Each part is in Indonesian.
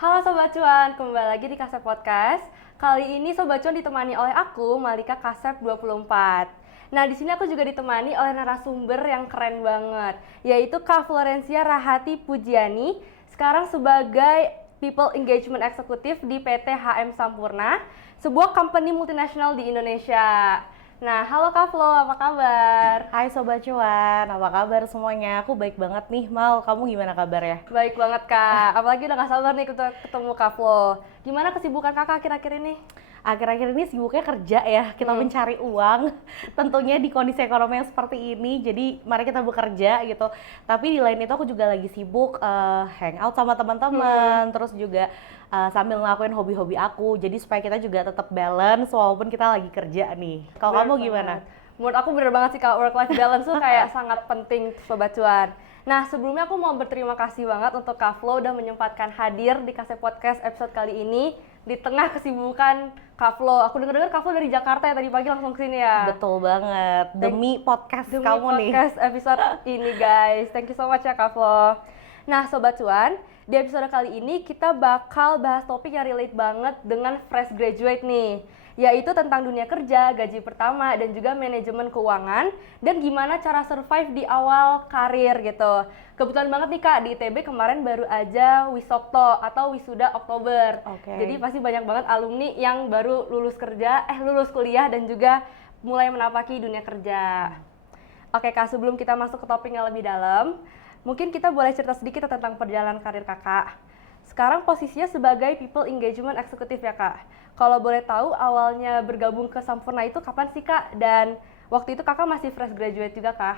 Halo Sobat Cuan, kembali lagi di Kasep Podcast. Kali ini Sobat Cuan ditemani oleh aku, Malika Kasep 24. Nah, di sini aku juga ditemani oleh narasumber yang keren banget, yaitu Kak Florencia Rahati Pujiani, sekarang sebagai People Engagement Executive di PT HM Sampurna, sebuah company multinasional di Indonesia. Nah, halo Kak Flo, apa kabar? Hai Sobat Cuan, apa kabar semuanya? Aku baik banget nih, Mal. Kamu gimana kabarnya? Baik banget Kak, apalagi udah gak sabar nih ketemu Kak Flo. Gimana kesibukan Kakak akhir-akhir ini? Akhir-akhir ini sibuknya kerja ya, kita mencari uang. Tentunya di kondisi ekonomi yang seperti ini, jadi mari kita bekerja gitu. Tapi di lain itu aku juga lagi sibuk hangout sama teman-teman, terus juga sambil ngelakuin hobi-hobi aku. Jadi supaya kita juga tetap balance walaupun kita lagi kerja nih. Kalau kamu Bener gimana? banget. Menurut aku bener banget sih Kak, work-life balance tuh kayak sangat penting Sobat Cuan. Nah, sebelumnya aku mau berterima kasih banget untuk Kak Flo udah menyempatkan hadir di Kasep Podcast episode kali ini di tengah kesibukan Kak Flo. Aku dengar-dengar Kak Flo dari Jakarta ya, tadi pagi langsung kesini ya. Betul banget, demi podcast Demi kamu nih. podcast episode ini guys. Thank you so much ya Kak Flo. Nah Sobat Cuan, di episode kali ini kita bakal bahas topik yang relate banget dengan fresh graduate nih, yaitu tentang dunia kerja, gaji pertama, dan juga manajemen keuangan, dan gimana cara survive di awal karir gitu. Kebetulan banget nih Kak, di ITB kemarin baru aja Wisokto atau Wisuda Oktober. Oke. Jadi pasti banyak banget alumni yang baru lulus kuliah dan juga mulai menapaki dunia kerja. Oke Kak, sebelum kita masuk ke topik yang lebih dalam, mungkin kita boleh cerita sedikit tentang perjalanan karir Kakak. Sekarang posisinya sebagai People Engagement Executive ya Kak. Kalau boleh tahu awalnya bergabung ke Sampurna itu kapan sih Kak? Dan waktu itu Kakak masih fresh graduate juga Kak?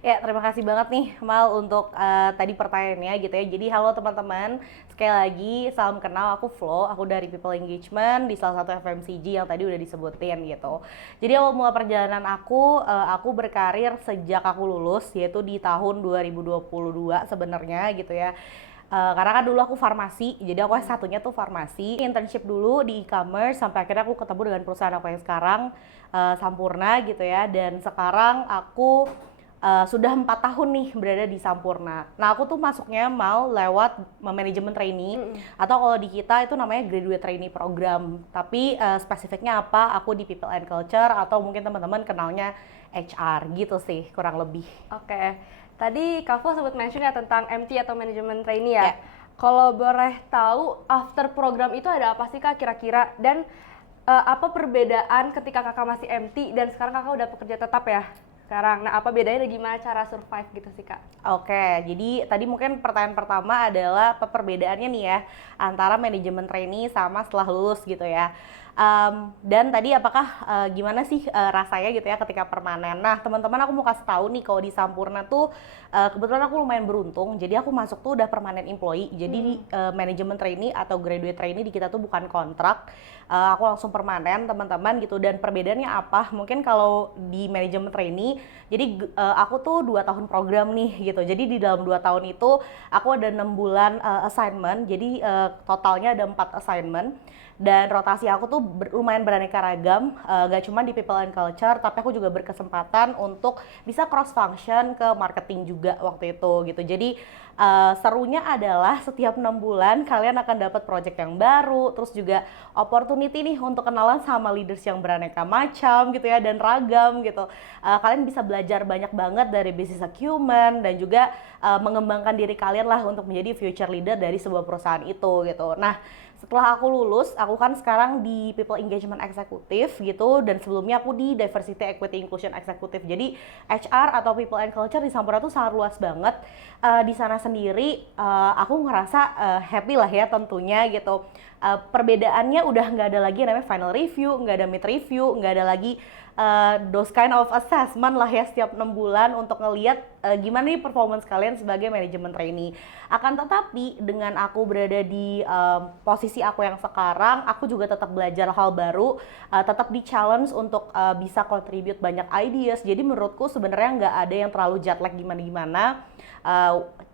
Ya, terima kasih banget nih Mal untuk tadi pertanyaannya gitu ya. Jadi halo teman-teman, sekali lagi salam kenal, aku Flo, aku dari People Engagement di salah satu FMCG yang tadi udah disebutin gitu. Jadi awal mula perjalanan aku berkarir sejak aku lulus, yaitu di tahun 2022 sebenarnya gitu ya. Karena kan dulu aku farmasi, jadi aku S1-nya tuh farmasi, internship dulu di e-commerce sampai akhirnya aku ketemu dengan perusahaan aku yang sekarang, Sampurna gitu ya. Dan sekarang aku sudah 4 tahun nih berada di Sampurna. Nah, aku tuh masuknya mau lewat manajemen trainee atau kalau di kita itu namanya graduate trainee program. Tapi spesifiknya apa? Aku di People and Culture atau mungkin teman-teman kenalnya HR gitu sih kurang lebih. Oke, tadi Kak Flo sempat mention ya tentang MT atau manajemen trainee ya. Ya. Kalau boleh tahu after program itu ada apa sih Kak kira-kira? Dan apa perbedaan ketika Kakak masih MT dan sekarang Kakak udah pekerja tetap ya? Sekarang, nah apa bedanya dan gimana cara survive gitu sih Kak? Oke, jadi tadi mungkin pertanyaan pertama adalah apa perbedaannya nih ya antara manajemen trainee sama setelah lulus gitu ya. Dan tadi apakah gimana sih rasanya gitu ya ketika permanen. Nah teman-teman aku mau kasih tahu nih kalau di Sampurna tuh kebetulan aku lumayan beruntung. Jadi aku masuk tuh udah permanent employee. Jadi manajemen trainee atau graduate trainee di kita tuh bukan kontrak. Aku langsung permanen teman-teman gitu. Dan perbedaannya apa? Mungkin kalau di manajemen trainee, jadi aku tuh 2 tahun program nih gitu. Jadi di dalam 2 tahun itu aku ada 6 bulan assignment. Jadi totalnya ada 4 assignment. Dan rotasi aku tuh lumayan beraneka ragam, gak cuma di People and Culture, tapi aku juga berkesempatan untuk bisa cross function ke marketing juga waktu itu gitu. Jadi serunya adalah setiap 6 bulan kalian akan dapat project yang baru, terus juga opportunity nih untuk kenalan sama leaders yang beraneka macam gitu ya dan ragam gitu. Kalian bisa belajar banyak banget dari business acumen dan juga mengembangkan diri kalian lah untuk menjadi future leader dari sebuah perusahaan itu gitu. Nah, setelah aku lulus, aku kan sekarang di People Engagement Executive gitu, dan sebelumnya aku di Diversity Equity Inclusion Executive. Jadi HR atau People and Culture di Sampurna tuh sangat luas banget. Di sana sendiri aku ngerasa happy lah ya tentunya gitu. Perbedaannya udah nggak ada lagi yang namanya final review, nggak ada mid review, nggak ada lagi those kind of assessment lah ya setiap 6 bulan untuk ngelihat gimana nih performance kalian sebagai manajemen trainee. Akan tetapi dengan aku berada di posisi aku yang sekarang, aku juga tetap belajar hal baru, tetap di challenge untuk bisa contribute banyak ideas. Jadi menurutku sebenarnya nggak ada yang terlalu jet lag gimana-gimana.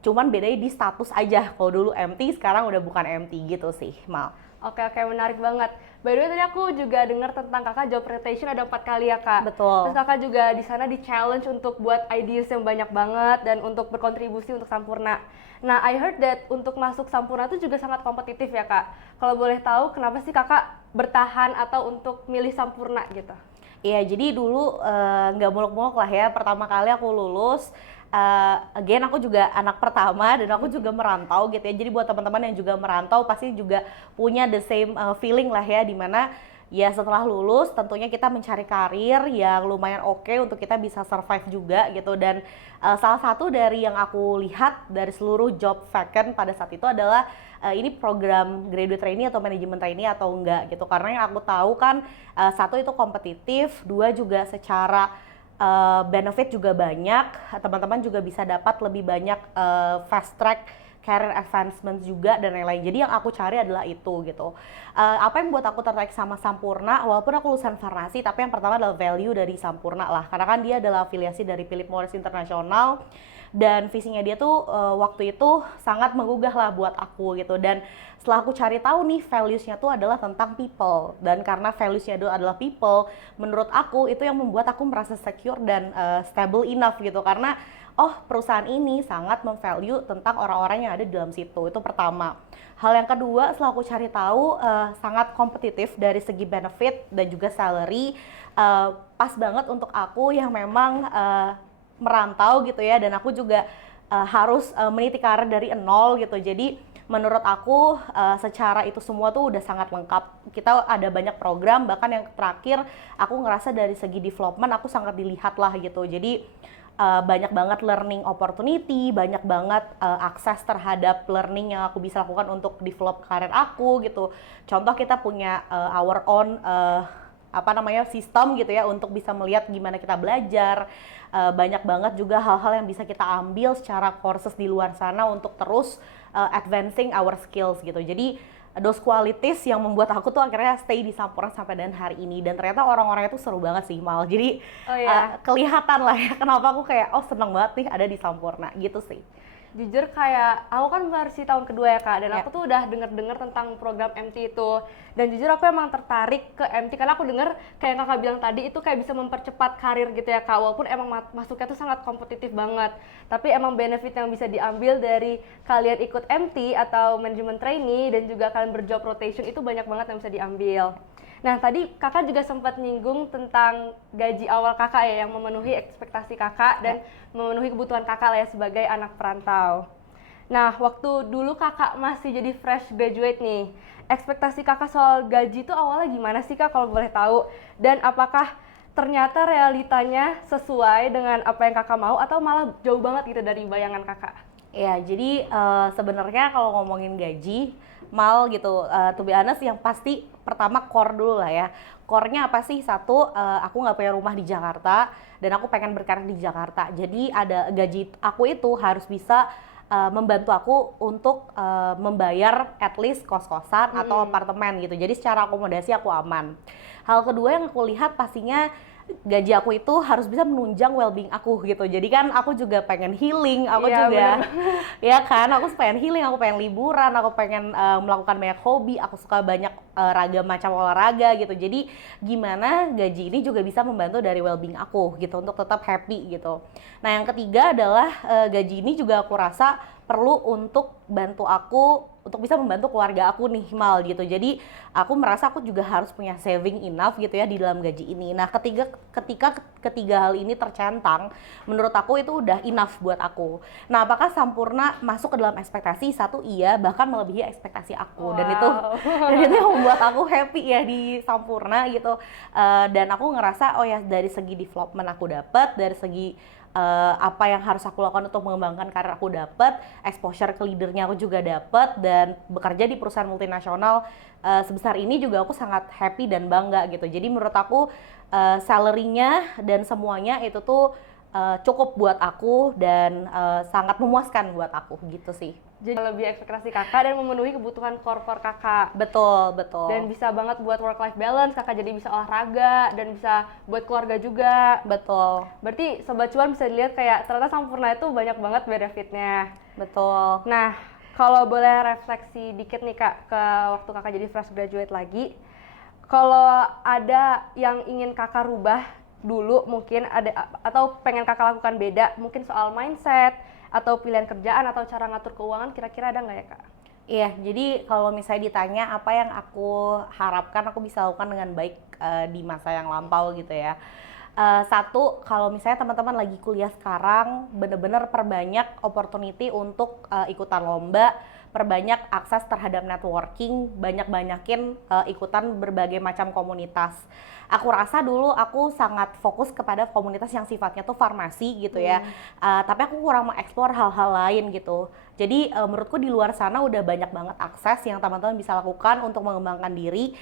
Cuman bedanya di status aja. Kalau dulu MT, sekarang udah bukan MT gitu sih, Mal. Oke oke, menarik banget. By the way tadi aku juga dengar tentang kakak job rotation ada 4 kali ya kak. Betul. Terus kakak juga di sana di challenge untuk buat ideas yang banyak banget dan untuk berkontribusi untuk Sampurna. Nah, I heard that untuk masuk Sampurna itu juga sangat kompetitif ya kak. Kalau boleh tahu kenapa sih kakak bertahan atau untuk milih Sampurna gitu? Iya, jadi dulu nggak muluk-muluk lah ya. Pertama kali aku lulus, again aku juga anak pertama dan aku juga merantau gitu ya. Jadi buat teman-teman yang juga merantau pasti juga punya the same feeling lah ya, dimana ya setelah lulus tentunya kita mencari karir yang lumayan oke untuk kita bisa survive juga gitu. Dan salah satu dari yang aku lihat dari seluruh job vacant pada saat itu adalah ini program graduate trainee atau manajemen trainee atau enggak gitu. Karena yang aku tahu kan satu itu kompetitif, dua juga secara benefit juga banyak, teman-teman juga bisa dapat lebih banyak fast track career advancement juga dan lain-lain. Jadi yang aku cari adalah itu gitu. Apa yang buat aku tertarik sama Sampurna, walaupun aku lulusan farmasi, tapi yang pertama adalah value dari Sampurna lah. Karena kan dia adalah afiliasi dari Philip Morris International dan visinya dia tuh waktu itu sangat menggugah lah buat aku gitu. Dan setelah aku cari tahu nih values-nya tuh adalah tentang people, dan karena values-nya itu adalah people, menurut aku itu yang membuat aku merasa secure dan stable enough gitu. Karena oh, perusahaan ini sangat memvalue tentang orang-orang yang ada di dalam situ. Itu pertama. Hal yang kedua, setelah aku cari tahu sangat kompetitif dari segi benefit dan juga salary, pas banget untuk aku yang memang merantau gitu ya, dan aku juga harus meniti karir dari nol gitu. Jadi menurut aku secara itu semua tuh udah sangat lengkap. Kita ada banyak program, bahkan yang terakhir aku ngerasa dari segi development aku sangat dilihat lah gitu. Jadi banyak banget learning opportunity, banyak banget akses terhadap learning yang aku bisa lakukan untuk develop karir aku gitu. Contoh kita punya our own sistem gitu ya untuk bisa melihat gimana kita belajar. Banyak banget juga hal-hal yang bisa kita ambil secara courses di luar sana untuk terus advancing our skills gitu. Jadi those qualities yang membuat aku tuh akhirnya stay di Sampurna sampai dan hari ini. Dan ternyata orang-orangnya tuh seru banget sih, Mal. Jadi kelihatan lah ya kenapa aku kayak seneng banget nih ada di Sampurna gitu sih. Jujur kayak aku kan versi tahun kedua ya kak, dan aku tuh udah denger tentang program MT itu, dan jujur aku emang tertarik ke MT karena aku denger kayak kakak bilang tadi itu kayak bisa mempercepat karir gitu ya kak, walaupun emang masuknya tuh sangat kompetitif banget, tapi emang benefit yang bisa diambil dari kalian ikut MT atau manajemen trainee dan juga kalian berjob rotation itu banyak banget yang bisa diambil. Nah, tadi kakak juga sempat nyinggung tentang gaji awal kakak ya, yang memenuhi ekspektasi kakak dan memenuhi kebutuhan kakak lah ya sebagai anak perantau. Nah, waktu dulu kakak masih jadi fresh graduate nih, ekspektasi kakak soal gaji itu awalnya gimana sih kak kalau boleh tahu? Dan apakah ternyata realitanya sesuai dengan apa yang kakak mau atau malah jauh banget gitu dari bayangan kakak? Ya, jadi sebenarnya kalau ngomongin gaji, Mal gitu, to be honest yang pasti pertama core dulu lah ya. Core-nya apa sih? Satu, aku nggak punya rumah di Jakarta dan aku pengen berkarir di Jakarta. Jadi ada gaji aku itu harus bisa membantu aku untuk membayar at least kos-kosan atau apartemen gitu. Jadi secara akomodasi aku aman. Hal kedua yang aku lihat pastinya gaji aku itu harus bisa menunjang well-being aku gitu. Jadi kan aku juga pengen healing, aku juga ya kan, aku pengen healing, aku pengen liburan, aku pengen melakukan banyak hobi, aku suka banyak ragam macam olahraga gitu. Jadi gimana gaji ini juga bisa membantu dari well-being aku gitu untuk tetap happy gitu. Nah, yang ketiga adalah gaji ini juga aku rasa perlu untuk bantu aku untuk bisa membantu keluarga aku nih, Mal gitu. Jadi aku merasa aku juga harus punya saving enough gitu ya di dalam gaji ini. Nah, ketika ketiga hal ini tercentang, menurut aku itu udah enough buat aku. Nah, apakah Sampurna masuk ke dalam ekspektasi? Satu, iya, bahkan melebihi ekspektasi aku. Wow. Dan itu yang membuat aku happy ya di Sampurna gitu. Dan aku ngerasa oh ya, dari segi development aku dapat, dari segi apa yang harus aku lakukan untuk mengembangkan karir aku dapat, exposure ke leadernya aku juga dapat, dan bekerja di perusahaan multinasional sebesar ini juga aku sangat happy dan bangga gitu. Jadi menurut aku salary-nya dan semuanya itu tuh cukup buat aku dan sangat memuaskan buat aku gitu sih. Jadi lebih ekspektasi kakak dan memenuhi kebutuhan core kakak. Betul, betul. Dan bisa banget buat work-life balance, kakak jadi bisa olahraga dan bisa buat keluarga juga. Betul. Berarti Sobat Cuan bisa dilihat kayak ternyata Sampurna itu banyak banget benefitnya. Betul. Nah, Kalau boleh refleksi dikit nih Kak, ke waktu Kakak jadi fresh graduate lagi, kalau ada yang ingin Kakak rubah dulu mungkin ada atau pengen Kakak lakukan beda, mungkin soal mindset atau pilihan kerjaan atau cara ngatur keuangan, kira-kira ada nggak ya Kak? Iya, jadi kalau misalnya ditanya apa yang aku harapkan aku bisa lakukan dengan baik di masa yang lampau gitu ya. Satu, kalau misalnya teman-teman lagi kuliah sekarang, bener-bener perbanyak opportunity untuk ikutan lomba, perbanyak akses terhadap networking, banyak-banyakin ikutan berbagai macam komunitas. Aku rasa dulu aku sangat fokus kepada komunitas yang sifatnya tuh farmasi gitu ya, tapi aku kurang mengeksplor hal-hal lain gitu. Jadi menurutku di luar sana udah banyak banget akses yang teman-teman bisa lakukan untuk mengembangkan diri.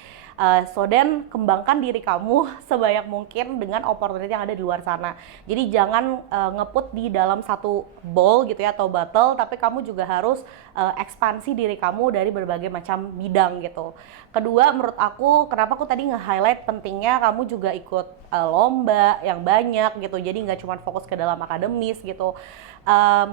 So then kembangkan diri kamu sebanyak mungkin dengan opportunity yang ada di luar sana. Jadi jangan ngeput di dalam satu bowl gitu ya atau bottle, tapi kamu juga harus ekspansi diri kamu dari berbagai macam bidang gitu. Kedua, menurut aku kenapa aku tadi nge-highlight pentingnya kamu juga ikut lomba yang banyak gitu. Jadi nggak cuma fokus ke dalam akademis gitu.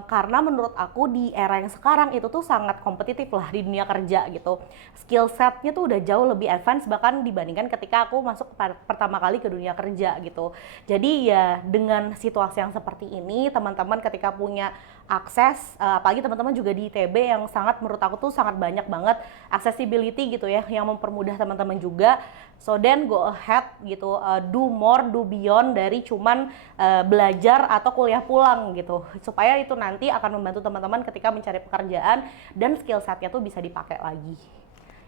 Karena menurut aku di era yang sekarang itu tuh sangat kompetitif lah di dunia kerja gitu. Skill setnya tuh udah jauh lebih advance bahkan dibandingkan ketika aku masuk pertama kali ke dunia kerja gitu. Jadi ya dengan situasi yang seperti ini, teman-teman ketika punya akses, apalagi teman-teman juga di ITB yang sangat menurut aku tuh sangat banyak banget accessibility gitu ya, yang mempermudah teman-teman juga. So then go ahead gitu, do more, do beyond dari cuman belajar atau kuliah pulang gitu, supaya itu nanti akan membantu teman-teman ketika mencari pekerjaan dan skill setnya tuh bisa dipakai lagi.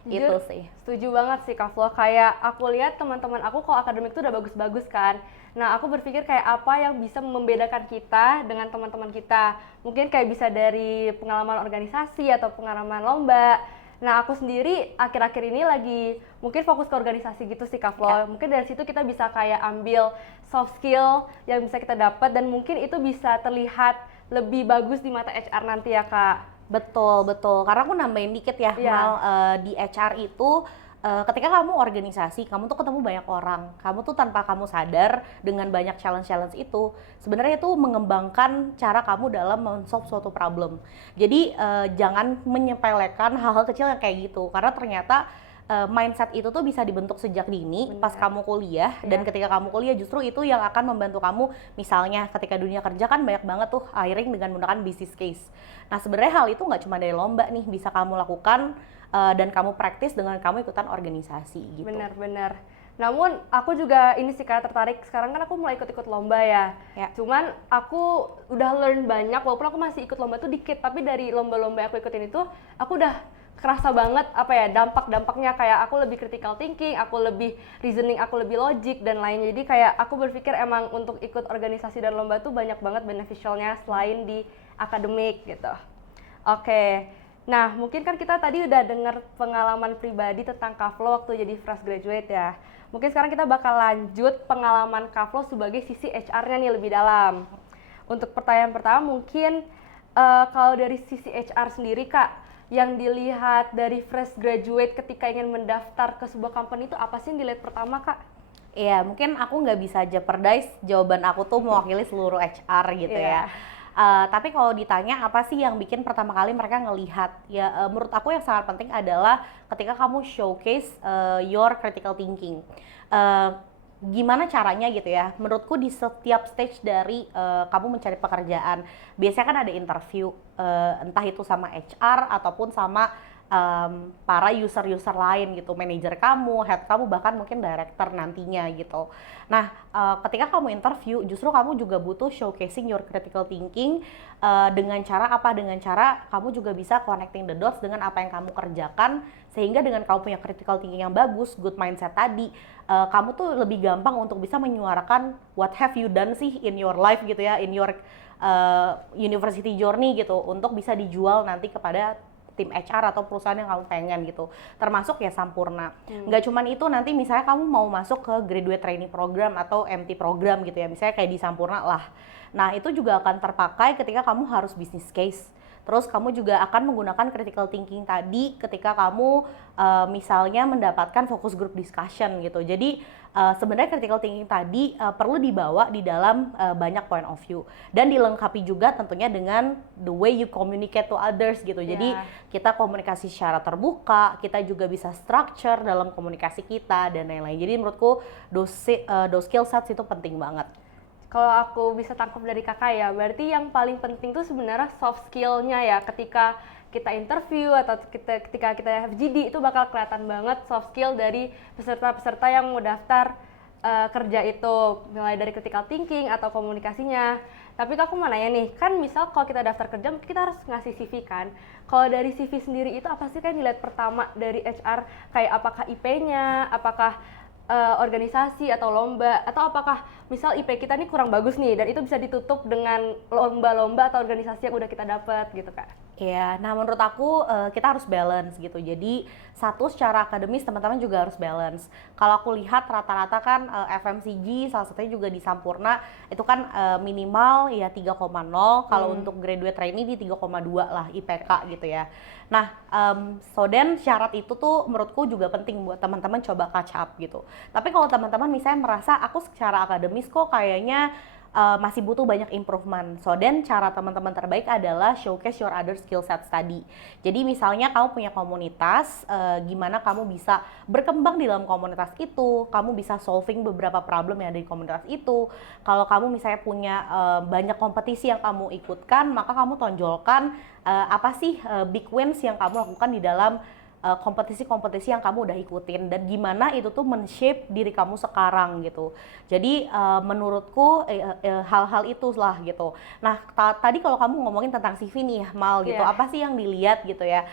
Jujur, Itu sih. setuju banget sih Kak Flo. Kayak aku lihat teman-teman aku kalau akademik tuh udah bagus-bagus kan. Nah aku berpikir kayak apa yang bisa membedakan kita dengan teman-teman kita. Mungkin kayak bisa dari pengalaman organisasi atau pengalaman lomba. Nah aku sendiri akhir-akhir ini lagi mungkin fokus ke organisasi gitu sih Kak Flo. Ya. Mungkin dari situ kita bisa kayak ambil soft skill yang bisa kita dapat dan mungkin itu bisa terlihat lebih bagus di mata HR nanti ya Kak. Betul, betul. Karena aku nambahin dikit ya, Iya. Mal, di HR itu ketika kamu organisasi, kamu tuh ketemu banyak orang. Kamu tuh tanpa kamu sadar dengan banyak challenge-challenge itu, sebenarnya itu mengembangkan cara kamu dalam men-solve suatu problem. Jadi jangan menyepelekan hal-hal kecil yang kayak gitu, karena ternyata mindset itu tuh bisa dibentuk sejak dini. Benar. Pas kamu kuliah, dan ketika kamu kuliah justru itu yang akan membantu kamu. Misalnya ketika dunia kerja kan banyak banget tuh hiring dengan menggunakan business case. Nah sebenarnya hal itu nggak cuma dari lomba nih, bisa kamu lakukan dan kamu praktis dengan kamu ikutan organisasi gitu. Benar-benar. Namun aku juga ini sih Kak tertarik, sekarang kan aku mulai ikut-ikut lomba ya. Cuman aku udah learn banyak, walaupun aku masih ikut lomba tuh dikit, tapi dari lomba-lomba yang aku ikutin itu aku udah kerasa banget apa ya dampak-dampaknya, kayak aku lebih critical thinking, aku lebih reasoning, aku lebih logic dan lainnya. Jadi kayak aku berpikir emang untuk ikut organisasi dan lomba tuh banyak banget beneficialnya selain di akademik gitu. Oke. Nah, mungkin kan kita tadi udah dengar pengalaman pribadi tentang Kak Flo waktu jadi fresh graduate ya. Mungkin sekarang kita bakal lanjut pengalaman Kak Flo sebagai sisi HR-nya nih lebih dalam. Untuk pertanyaan pertama mungkin kalau dari sisi HR sendiri Kak, yang dilihat dari fresh graduate ketika ingin mendaftar ke sebuah company itu apa sih yang dilihat pertama Kak? Iya, mungkin aku nggak bisa jeopardize jawaban aku tuh mewakili seluruh HR gitu ya. Tapi kalau ditanya apa sih yang bikin pertama kali mereka ngelihat, ya menurut aku yang sangat penting adalah ketika kamu showcase your critical thinking. Gimana caranya gitu ya, menurutku di setiap stage dari kamu mencari pekerjaan, biasanya kan ada interview, entah itu sama HR ataupun sama para user-user lain gitu, manajer kamu, head kamu, bahkan mungkin director nantinya gitu. Nah, ketika kamu interview, justru kamu juga butuh showcasing your critical thinking dengan cara apa? Dengan cara kamu juga bisa connecting the dots dengan apa yang kamu kerjakan, sehingga dengan kamu punya critical thinking yang bagus, good mindset tadi, kamu tuh lebih gampang untuk bisa menyuarakan what have you done sih in your life gitu ya, in your university journey gitu, untuk bisa dijual nanti kepada tim HR atau perusahaan yang kamu pengen gitu, termasuk ya Sampurna. Nggak cuman itu, nanti misalnya kamu mau masuk ke graduate training program atau MT program gitu ya, misalnya kayak di Sampurna lah. Nah itu juga akan terpakai ketika kamu harus business case. Terus kamu juga akan menggunakan critical thinking tadi ketika kamu misalnya mendapatkan focus group discussion gitu. Jadi sebenarnya critical thinking tadi perlu dibawa di dalam banyak point of view dan dilengkapi juga tentunya dengan the way you communicate to others gitu. Jadi kita komunikasi secara terbuka, kita juga bisa structure dalam komunikasi kita dan lain-lain. Jadi menurutku those skill sets itu penting banget. Kalau aku bisa tangkap dari kakak ya, berarti yang paling penting tuh sebenarnya soft skill-nya ya. Ketika kita interview atau ketika kita FGD itu bakal kelihatan banget soft skill dari peserta-peserta yang mau daftar kerja itu, mulai dari critical thinking atau komunikasinya. Tapi aku mau nanya nih, kan misal kalau kita daftar kerja kita harus ngasih CV kan. Kalau dari CV sendiri itu apa sih kan dilihat pertama dari HR, kayak apakah IP-nya, apakah organisasi atau lomba, atau apakah misal IP kita nih kurang bagus nih dan itu bisa ditutup dengan lomba-lomba atau organisasi yang udah kita dapat gitu Kak. Iya, nah menurut aku kita harus balance gitu. Jadi satu secara akademis teman-teman juga harus balance. Kalau aku lihat rata-rata kan FMCG salah satunya juga di Sampurna itu kan minimal ya 3,0. Kalau untuk graduate trainee di 3,2 lah IPK gitu ya. Nah, so then syarat itu tuh menurutku juga penting buat teman-teman coba catch up gitu. Tapi kalau teman-teman misalnya merasa aku secara akademis kok kayaknya masih butuh banyak improvement. So then cara teman-teman terbaik adalah showcase your other skill sets tadi. Jadi misalnya kamu punya komunitas, gimana kamu bisa berkembang di dalam komunitas itu, kamu bisa solving beberapa problem yang ada di komunitas itu. Kalau kamu misalnya punya banyak kompetisi yang kamu ikutkan, maka kamu tonjolkan apa sih big wins yang kamu lakukan di dalam kompetisi-kompetisi yang kamu udah ikutin dan gimana itu tuh men-shape diri kamu sekarang gitu. Jadi menurutku hal-hal itulah gitu. Nah tadi kalau kamu ngomongin tentang CV nih Mal gitu, apa sih yang dilihat gitu ya?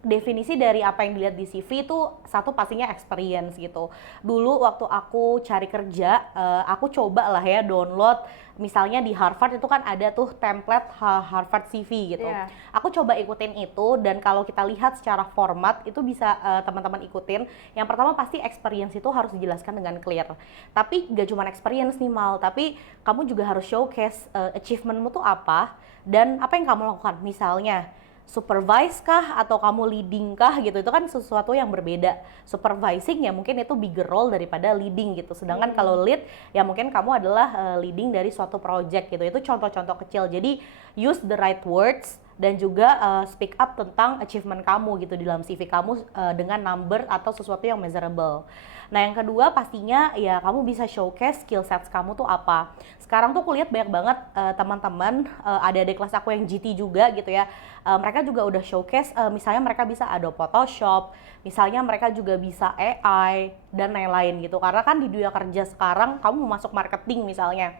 Definisi dari apa yang dilihat di CV itu satu pastinya experience gitu. Dulu waktu aku cari kerja, aku coba lah ya download misalnya di Harvard itu kan ada tuh template Harvard CV gitu. Aku coba ikutin itu dan kalau kita lihat secara format itu bisa teman-teman ikutin. Yang pertama pasti experience itu harus dijelaskan dengan clear. Tapi gak cuma experience nih Mal, tapi kamu juga harus showcase achievementmu tuh apa dan apa yang kamu lakukan. Misalnya supervise kah atau kamu leading kah gitu, itu kan sesuatu yang berbeda. Supervising ya mungkin itu bigger role daripada leading gitu, sedangkan kalau lead ya mungkin kamu adalah leading dari suatu project gitu. Itu contoh-contoh kecil, jadi use the right words dan juga speak up tentang achievement kamu gitu di dalam CV kamu dengan number atau sesuatu yang measurable. Nah yang kedua pastinya ya kamu bisa showcase skill sets kamu tuh apa. Sekarang tuh aku lihat banyak banget teman-teman, adik-adik kelas aku yang GT juga gitu ya, mereka juga udah showcase misalnya mereka bisa Adobe Photoshop, misalnya mereka juga bisa AI dan lain-lain gitu. Karena kan di dunia kerja sekarang kamu mau masuk marketing misalnya,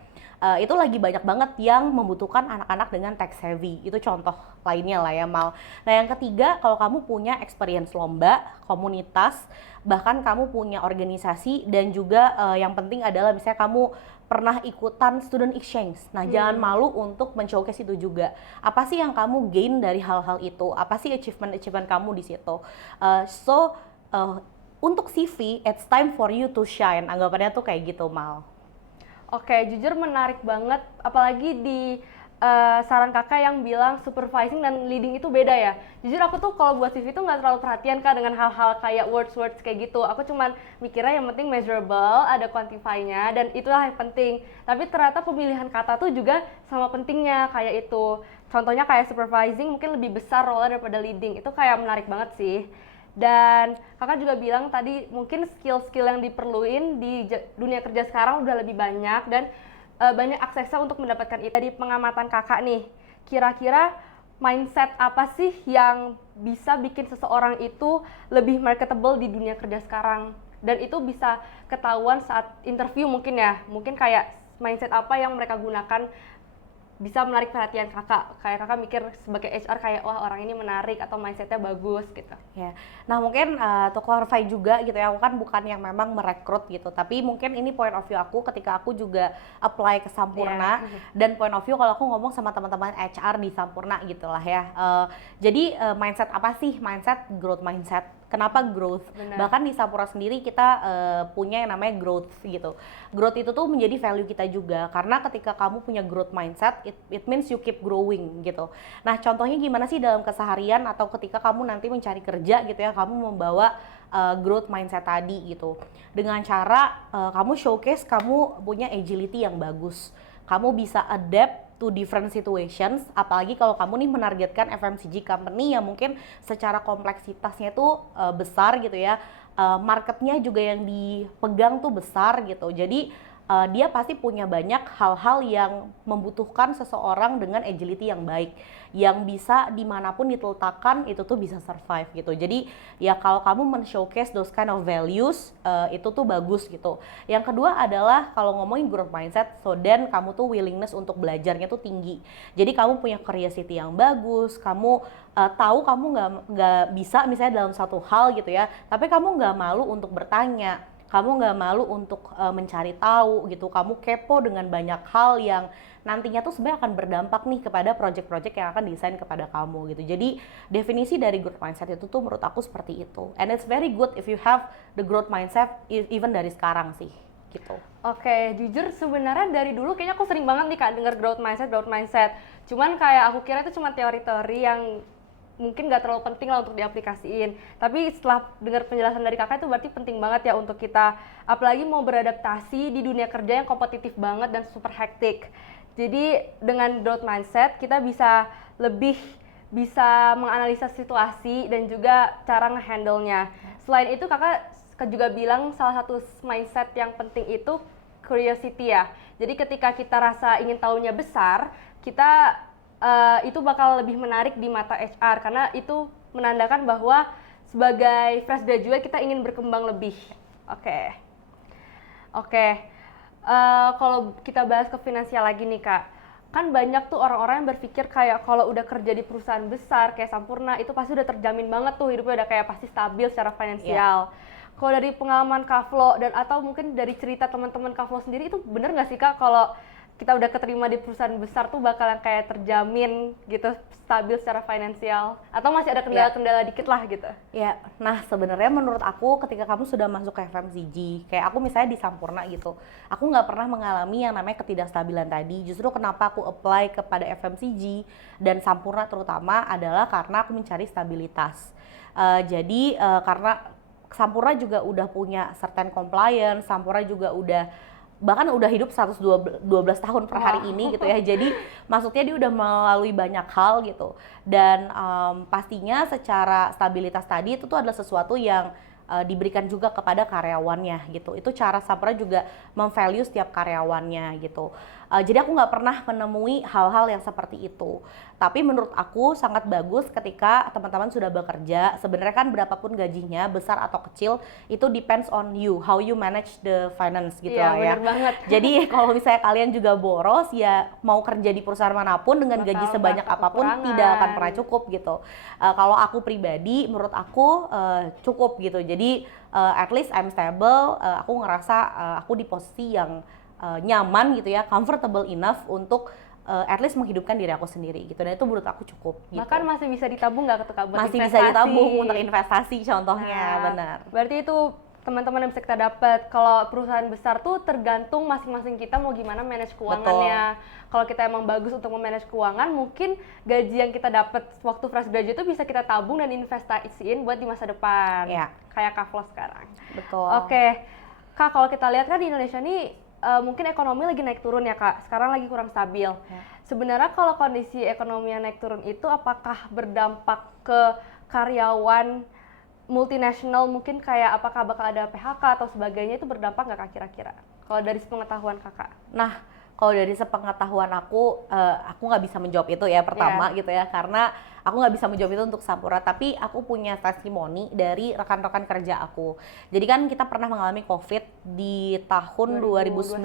itu lagi banyak banget yang membutuhkan anak-anak dengan tech savvy. Itu contoh lainnya lah ya Mal. Nah yang ketiga, kalau kamu punya experience lomba, komunitas, bahkan kamu punya organisasi dan juga yang penting adalah misalnya kamu pernah ikutan student exchange. Nah jangan malu untuk men-showcase itu juga. Apa sih yang kamu gain dari hal-hal itu? Apa sih achievement kamu di situ? Untuk CV, it's time for you to shine. Anggapannya tuh kayak gitu Mal. Oke, jujur menarik banget, apalagi di saran kakak yang bilang supervising dan leading itu beda ya. Jujur aku tuh kalau buat CV tuh nggak terlalu perhatian Kak dengan hal-hal kayak words kayak gitu. Aku cuman mikirnya yang penting measurable, ada quantify-nya, dan itulah yang penting. Tapi ternyata pemilihan kata tuh juga sama pentingnya kayak itu. Contohnya kayak supervising mungkin lebih besar role daripada leading, itu kayak menarik banget sih. Dan kakak juga bilang tadi mungkin skill-skill yang diperluin di dunia kerja sekarang udah lebih banyak dan banyak aksesnya untuk mendapatkan itu. Dari pengamatan kakak nih, kira-kira mindset apa sih yang bisa bikin seseorang itu lebih marketable di dunia kerja sekarang? Dan itu bisa ketahuan saat interview mungkin ya, mungkin kayak mindset apa yang mereka gunakan bisa menarik perhatian kakak, kayak kakak mikir sebagai HR kayak wah orang ini menarik atau mindsetnya bagus gitu. Ya, nah mungkin to clarify juga gitu ya, aku kan bukan yang memang merekrut gitu, tapi mungkin ini point of view aku ketika aku juga apply ke Sampurna dan point of view kalau aku ngomong sama teman-teman HR di Sampurna gitulah ya. Jadi mindset apa sih? Mindset growth mindset. Kenapa growth? Benar. Bahkan di Sampurna sendiri kita punya yang namanya growth gitu. Growth itu tuh menjadi value kita juga, karena ketika kamu punya growth mindset, it means you keep growing gitu. Nah, contohnya gimana sih dalam keseharian atau ketika kamu nanti mencari kerja gitu ya, kamu membawa growth mindset tadi gitu. Dengan cara kamu showcase kamu punya agility yang bagus. Kamu bisa adapt to different situations, apalagi kalau kamu nih menargetkan FMCG company yang mungkin secara kompleksitasnya tuh besar gitu ya, marketnya juga yang dipegang tuh besar gitu. Jadi dia pasti punya banyak hal-hal yang membutuhkan seseorang dengan agility yang baik, yang bisa dimanapun diletakkan itu tuh bisa survive gitu. Jadi ya kalau kamu men-showcase those kind of values, itu tuh bagus gitu. Yang kedua adalah kalau ngomongin growth mindset, so then kamu tuh willingness untuk belajarnya tuh tinggi. Jadi kamu punya curiosity yang bagus, kamu tahu kamu nggak bisa misalnya dalam satu hal gitu ya, tapi kamu nggak malu untuk bertanya, kamu nggak malu untuk mencari tahu gitu, kamu kepo dengan banyak hal yang nantinya tuh sebenarnya akan berdampak nih kepada project-project yang akan desain kepada kamu gitu. Jadi definisi dari growth mindset itu tuh menurut aku seperti itu, and it's very good if you have the growth mindset even dari sekarang sih gitu. Oke, jujur sebenarnya dari dulu kayaknya aku sering banget nih Kak denger growth mindset. Cuman kayak aku kira itu cuma teori-teori yang mungkin nggak terlalu penting lah untuk diaplikasiin. Tapi setelah dengar penjelasan dari kakak itu berarti penting banget ya untuk kita, apalagi mau beradaptasi di dunia kerja yang kompetitif banget dan super hektik. Jadi dengan growth mindset kita bisa lebih bisa menganalisa situasi dan juga cara ngehandle-nya. Selain itu kakak juga bilang salah satu mindset yang penting itu curiosity ya. Jadi ketika kita rasa ingin tahunya besar, kita itu bakal lebih menarik di mata HR karena itu menandakan bahwa sebagai fresh graduate kita ingin berkembang lebih. Oke. Kalau kita bahas ke finansial lagi nih Kak, kan banyak tuh orang-orang yang berpikir kayak kalau udah kerja di perusahaan besar kayak Sampurna itu pasti udah terjamin banget tuh hidupnya, udah kayak pasti stabil secara finansial. Kalau dari pengalaman Kak Flo dan atau mungkin dari cerita teman-teman Kak Flo sendiri, itu bener nggak sih Kak kalau kita udah keterima di perusahaan besar tuh bakalan kayak terjamin gitu, stabil secara finansial, atau masih ada kendala-kendala dikit lah gitu? Ya, nah sebenarnya menurut aku ketika kamu sudah masuk ke FMCG, kayak aku misalnya di Sampurna gitu, aku nggak pernah mengalami yang namanya ketidakstabilan tadi. Justru kenapa aku apply kepada FMCG dan Sampurna terutama adalah karena aku mencari stabilitas. Jadi karena Sampurna juga udah punya certain compliance, Sampurna juga bahkan udah hidup 112 tahun per hari ini gitu ya. Jadi maksudnya dia udah melalui banyak hal gitu. Dan pastinya secara stabilitas tadi itu tuh adalah sesuatu yang diberikan juga kepada karyawannya gitu. Itu cara Sampurna juga memvalue setiap karyawannya gitu. Jadi aku nggak pernah menemui hal-hal yang seperti itu. Tapi menurut aku sangat bagus ketika teman-teman sudah bekerja. Sebenarnya kan berapapun gajinya, besar atau kecil, itu depends on you, how you manage the finance gitu Iya, lah ya. bener banget. Jadi kalau misalnya kalian juga boros, ya mau kerja di perusahaan manapun dengan gaji sebanyak apapun tidak akan pernah cukup gitu. Kalau aku pribadi, menurut aku cukup gitu. Jadi at least I'm stable, aku ngerasa aku di posisi yang nyaman gitu ya, comfortable enough untuk at least menghidupkan diri aku sendiri gitu, dan itu menurut aku cukup gitu. Bahkan masih bisa ditabung nggak ketika buat masih investasi? bisa ditabung untuk investasi contohnya. Nah, benar. Berarti itu teman-teman yang bisa kita dapat. Kalau perusahaan besar tuh tergantung masing-masing kita mau gimana manage keuangannya. Kalau kita emang bagus untuk memanage keuangan, mungkin gaji yang kita dapat waktu fresh graduate itu bisa kita tabung dan investasiin buat di masa depan. Ya. Kayak Kak Flo sekarang. Betul. Oke. Kak, kalau kita lihat kan di Indonesia nih mungkin ekonomi lagi naik turun ya Kak, sekarang lagi kurang stabil. Sebenarnya kalau kondisi ekonomi yang naik turun itu apakah berdampak ke karyawan multinasional, mungkin kayak apakah bakal ada PHK atau sebagainya, itu berdampak nggak Kak kira-kira? Kalau dari sepengetahuan Kakak? Nah, kalau dari sepengetahuan aku nggak bisa menjawab itu ya pertama gitu ya, karena aku nggak bisa menjawab itu untuk Sampurna, tapi aku punya testimoni dari rekan-rekan kerja aku. Jadi kan kita pernah mengalami COVID di tahun 2021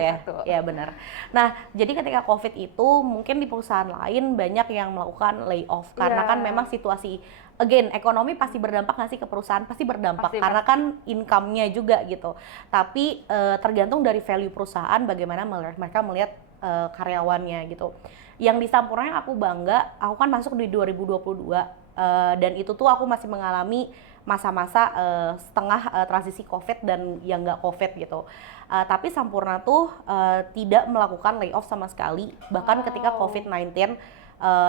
ya. Ya benar. Nah, jadi ketika COVID itu mungkin di perusahaan lain banyak yang melakukan layoff karena kan memang situasi, again, ekonomi pasti berdampak nggak sih ke perusahaan? Pasti berdampak karena kan income-nya juga gitu. Tapi tergantung dari value perusahaan bagaimana mereka melihat karyawannya gitu. Yang di Sampurna yang aku bangga, aku kan masuk di 2022, dan itu tuh aku masih mengalami masa-masa setengah transisi COVID dan yang nggak COVID gitu. Tapi Sampurna tuh tidak melakukan layoff sama sekali, bahkan ketika COVID-19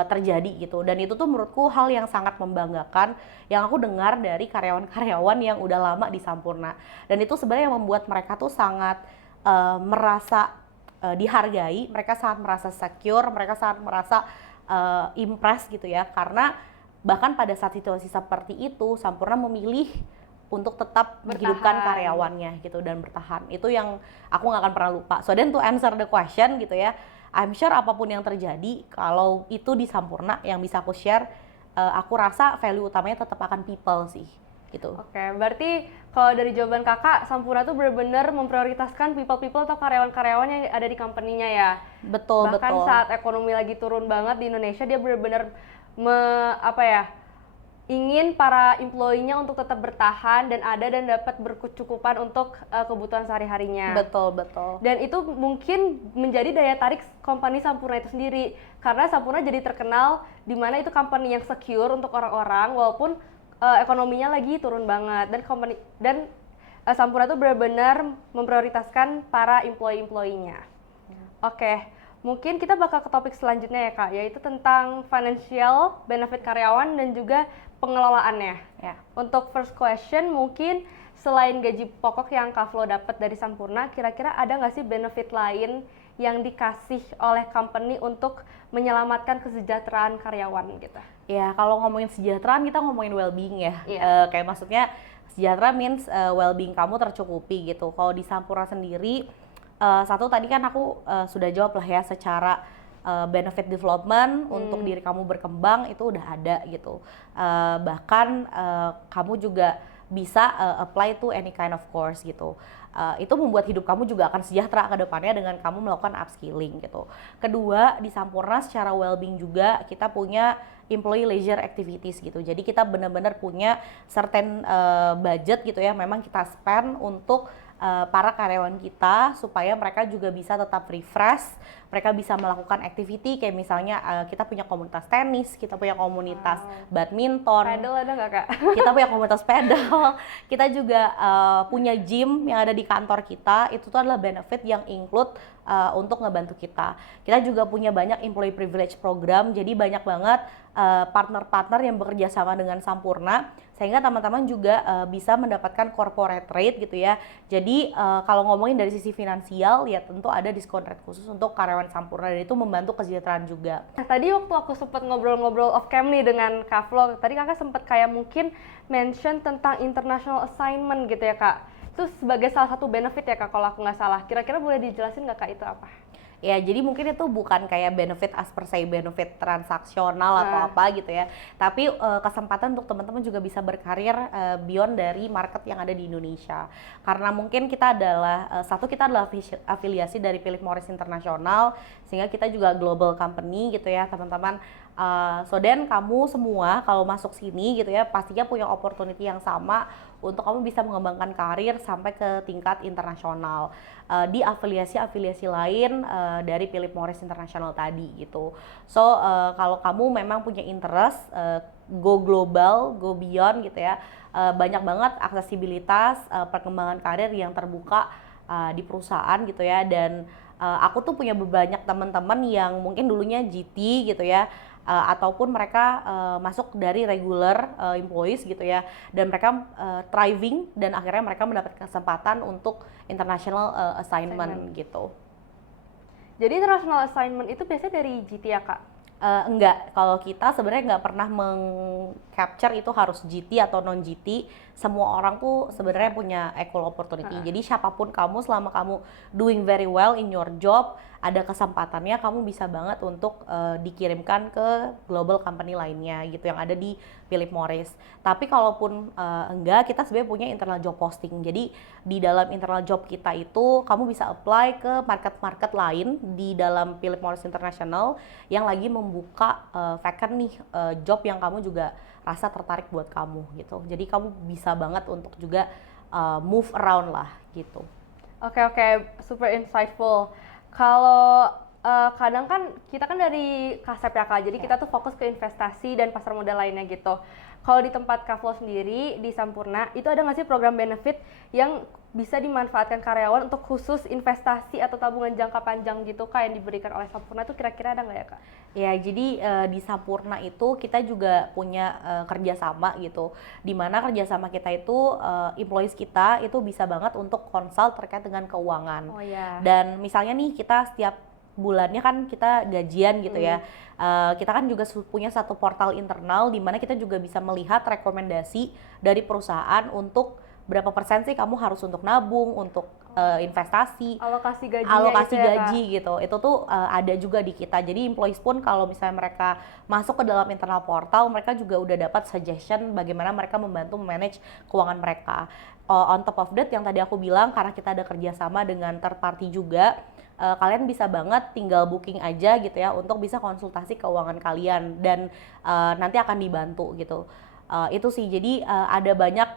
terjadi gitu. Dan itu tuh menurutku hal yang sangat membanggakan yang aku dengar dari karyawan-karyawan yang udah lama di Sampurna. Dan itu sebenarnya membuat mereka tuh sangat merasa dihargai, mereka sangat merasa secure, mereka sangat merasa impress gitu ya, karena bahkan pada saat situasi seperti itu Sampurna memilih untuk tetap menghidupkan karyawannya gitu dan bertahan. Itu yang aku nggak akan pernah lupa. So then to answer the question gitu ya, I'm sure apapun yang terjadi, kalau itu di Sampurna yang bisa aku share, aku rasa value utamanya tetap akan people sih gitu. Oke, berarti kalau dari jawaban kakak, Sampurna tuh benar-benar memprioritaskan people-people atau karyawan-karyawan yang ada di company-nya ya. Betul, Bahkan betul. saat ekonomi lagi turun banget di Indonesia, dia benar-benar ingin para employee-nya untuk tetap bertahan dan ada dan dapat berkecukupan untuk kebutuhan sehari-harinya. Betul, betul. Dan itu mungkin menjadi daya tarik company Sampurna itu sendiri, karena Sampurna jadi terkenal di mana itu company yang secure untuk orang-orang walaupun ekonominya lagi turun banget, dan Sampurna itu benar-benar memprioritaskan para employee-nya. Oke. Mungkin kita bakal ke topik selanjutnya ya Kak, yaitu tentang financial benefit karyawan dan juga pengelolaannya. Ya. Untuk first question, mungkin selain gaji pokok yang Kak Flo dapat dari Sampurna, kira-kira ada nggak sih benefit lain yang dikasih oleh company untuk menyelamatkan kesejahteraan karyawan gitu? Ya, kalau ngomongin kesejahteraan kita ngomongin well-being ya. Iya. Kayak maksudnya sejahtera means well-being kamu tercukupi gitu. Kalau di Sampurna sendiri, satu tadi kan aku sudah jawab lah ya, secara benefit development untuk diri kamu berkembang itu udah ada gitu. Bahkan kamu juga bisa apply to any kind of course gitu. Itu membuat hidup kamu juga akan sejahtera ke depannya dengan kamu melakukan upskilling gitu. Kedua, di Sampurna secara well-being juga kita punya employee leisure activities gitu. Jadi kita benar-benar punya certain budget gitu ya, memang kita spend untuk para karyawan kita supaya mereka juga bisa tetap refresh, mereka bisa melakukan activity kayak misalnya kita punya komunitas tenis, kita punya komunitas badminton, Pedal ada nggak Kak? kita punya komunitas pedal, kita juga punya gym yang ada di kantor kita. Itu tuh adalah benefit yang include untuk ngebantu kita. Kita juga punya banyak employee privilege program, jadi banyak banget partner-partner yang bekerja sama dengan Sampurna, sehingga teman-teman juga bisa mendapatkan corporate rate gitu ya. Jadi kalau ngomongin dari sisi finansial ya tentu ada diskon rate khusus untuk karyawan Sampurna, dan itu membantu kesejahteraan juga. Nah, tadi waktu aku sempat ngobrol-ngobrol off cam nih dengan Kak Flo, tadi kakak sempat kayak mungkin mention tentang international assignment gitu ya Kak. Itu sebagai salah satu benefit ya Kak kalau aku nggak salah. Kira-kira boleh dijelasin nggak Kak itu apa? Ya, jadi mungkin itu bukan kayak benefit as per se, benefit transaksional atau apa gitu ya. Tapi kesempatan untuk teman-teman juga bisa berkarir beyond dari market yang ada di Indonesia. Karena mungkin kita adalah kita adalah afiliasi dari Philip Morris International, sehingga kita juga global company gitu ya, teman-teman. So then kamu semua kalau masuk sini gitu ya, pastinya punya opportunity yang sama untuk kamu bisa mengembangkan karir sampai ke tingkat internasional di afiliasi-afiliasi lain dari Philip Morris International tadi gitu. So kalau kamu memang punya interest, go global, go beyond gitu ya, banyak banget aksesibilitas perkembangan karir yang terbuka di perusahaan gitu ya. Dan aku tuh punya banyak teman-teman yang mungkin dulunya GT gitu ya, ataupun mereka masuk dari regular employees gitu ya, dan mereka thriving dan akhirnya mereka mendapat kesempatan untuk international assignment gitu. Jadi international assignment itu biasanya dari GT ya Kak? Enggak, kalau kita sebenarnya nggak pernah meng-capture itu harus GT atau non-GT. Semua orang tuh sebenarnya punya equal opportunity. Jadi siapapun kamu, selama kamu doing very well in your job, ada kesempatannya kamu bisa banget untuk dikirimkan ke global company lainnya gitu yang ada di Philip Morris. Tapi kalaupun enggak, kita sebenarnya punya internal job posting. Jadi di dalam internal job kita itu kamu bisa apply ke market-market lain di dalam Philip Morris International yang lagi membuka vacant nih job yang kamu juga rasa tertarik buat kamu gitu. Jadi kamu bisa banget untuk juga move around lah gitu. Oke, super insightful. Kalau kadang kan kita kan dari Kasep ya Kak, jadi kita tuh fokus ke investasi dan pasar modal lainnya gitu. Kalau di tempat Kak Flo sendiri di Sampurna, itu ada nggak sih program benefit yang bisa dimanfaatkan karyawan untuk khusus investasi atau tabungan jangka panjang gitu Kak yang diberikan oleh Sampurna tuh kira-kira ada nggak ya Kak? Ya, jadi di Sampurna itu kita juga punya kerjasama gitu, dimana kerjasama kita itu employees kita itu bisa banget untuk konsul terkait dengan keuangan. Oh ya. Dan misalnya nih kita setiap bulannya kan kita gajian gitu ya. Kita kan juga punya satu portal internal di mana kita juga bisa melihat rekomendasi dari perusahaan untuk berapa persen sih kamu harus untuk nabung, untuk investasi, Alokasi gajinya alokasi itu ya, Kak? gaji gitu. Itu tuh ada juga di kita. Jadi employees pun kalau misalnya mereka masuk ke dalam internal portal, mereka juga udah dapat suggestion bagaimana mereka membantu manage keuangan mereka. On top of that yang tadi aku bilang, karena kita ada kerjasama dengan third party juga, kalian bisa banget tinggal booking aja gitu ya untuk bisa konsultasi keuangan kalian dan nanti akan dibantu gitu. Itu sih, jadi ada banyak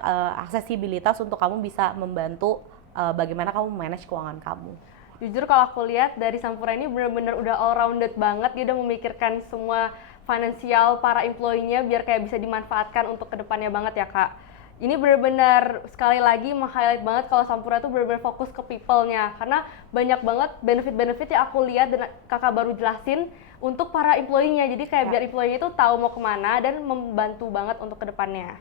aksesibilitas untuk kamu bisa membantu bagaimana kamu manage keuangan kamu. Jujur kalau aku lihat dari Sampurna ini benar-benar udah all rounded banget, dia udah memikirkan semua finansial para employee-nya biar kayak bisa dimanfaatkan untuk kedepannya banget ya Kak. Ini benar-benar sekali lagi meng-highlight banget kalau Sampurna tuh benar-benar fokus ke people-nya, karena banyak banget benefit-benefit yang aku lihat dan kakak baru jelasin untuk para employee-nya, jadi kayak biar employee-nya itu tahu mau kemana dan membantu banget untuk kedepannya.